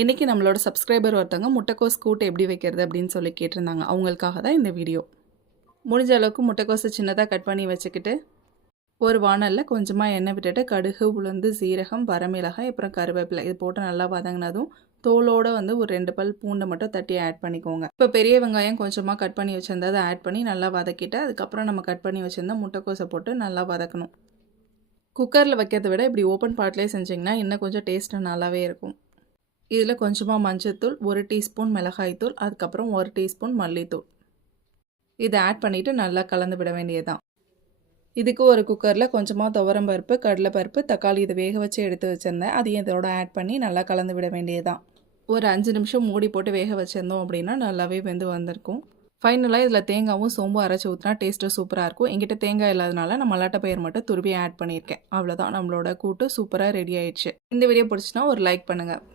இன்றைக்கி நம்மளோட சப்ஸ்கிரைபர் ஒருத்தவங்க முட்டைக்கோஸ் கூட்டு எப்படி வைக்கிறது அப்படின்னு சொல்லி கேட்டிருந்தாங்க. அவங்களுக்காக தான் இந்த வீடியோ. முடிஞ்ச அளவுக்கு முட்டைக்கோஸை சின்னதாக கட் பண்ணி வச்சுக்கிட்டு ஒரு வானலில் கொஞ்சமாக எண்ணெய் விட்டுட்டு கடுகு, உளுந்து, சீரகம், வரமிளகாய், அப்புறம் கருவேப்பிலை இது போட்டு நல்லா வதங்கினதும் தோலோடு ஒரு 2 பல் பூண்டை மட்டும் தட்டி ஆட் பண்ணிக்கோங்க. இப்போ பெரிய வெங்காயம் கொஞ்சமாக கட் பண்ணி வச்சுருந்தா அதை ஆட் பண்ணி நல்லா வதக்கிட்டு அதுக்கப்புறம் நம்ம கட் பண்ணி வச்சுருந்தா முட்டைக்கோஸை போட்டு நல்லா வதக்கணும். குக்கரில் வைக்கிறத விட இப்படி ஓப்பன் பாட்லேயே செஞ்சிங்கன்னா இன்னும் கொஞ்சம் டேஸ்ட்டு நல்லாவே இருக்கும். இதில் கொஞ்சமாக மஞ்சள்தூள், 1 டீஸ்பூன் மிளகாய்த்தூள், அதுக்கப்புறம் 1 டீஸ்பூன் மல்லித்தூள் இதை ஆட் பண்ணிவிட்டு நல்லா கலந்து விட வேண்டியதுதான். இதுக்கு ஒரு குக்கரில் கொஞ்சமாக துவரம்பருப்பு, கடலைப்பருப்பு, தக்காளி இதை வேக வச்சு எடுத்து வச்சுருந்தேன். அதையும் இதோட ஆட் பண்ணி நல்லா கலந்து விட வேண்டியதுதான். ஒரு 5 நிமிஷம் மூடி போட்டு வேக வச்சுருந்தோம் அப்படின்னா நல்லாவே வெந்து வந்திருக்கும். ஃபைனலாக இதில் தேங்காயும் சோம்பும் அரைச்சி ஊற்றினா டேஸ்ட்டு சூப்பராக இருக்கும். எங்கிட்ட தேங்காய் இல்லாதனால நான் மல்லாட்டப்பயிர் மட்டும் துருவி ஆட் பண்ணியிருக்கேன். அவ்வளோதான், நம்மளோட கூட்டு சூப்பராக ரெடி ஆயிடுச்சு. இந்த வீடியோ பிடிச்சினா ஒரு லைக் பண்ணுங்கள்.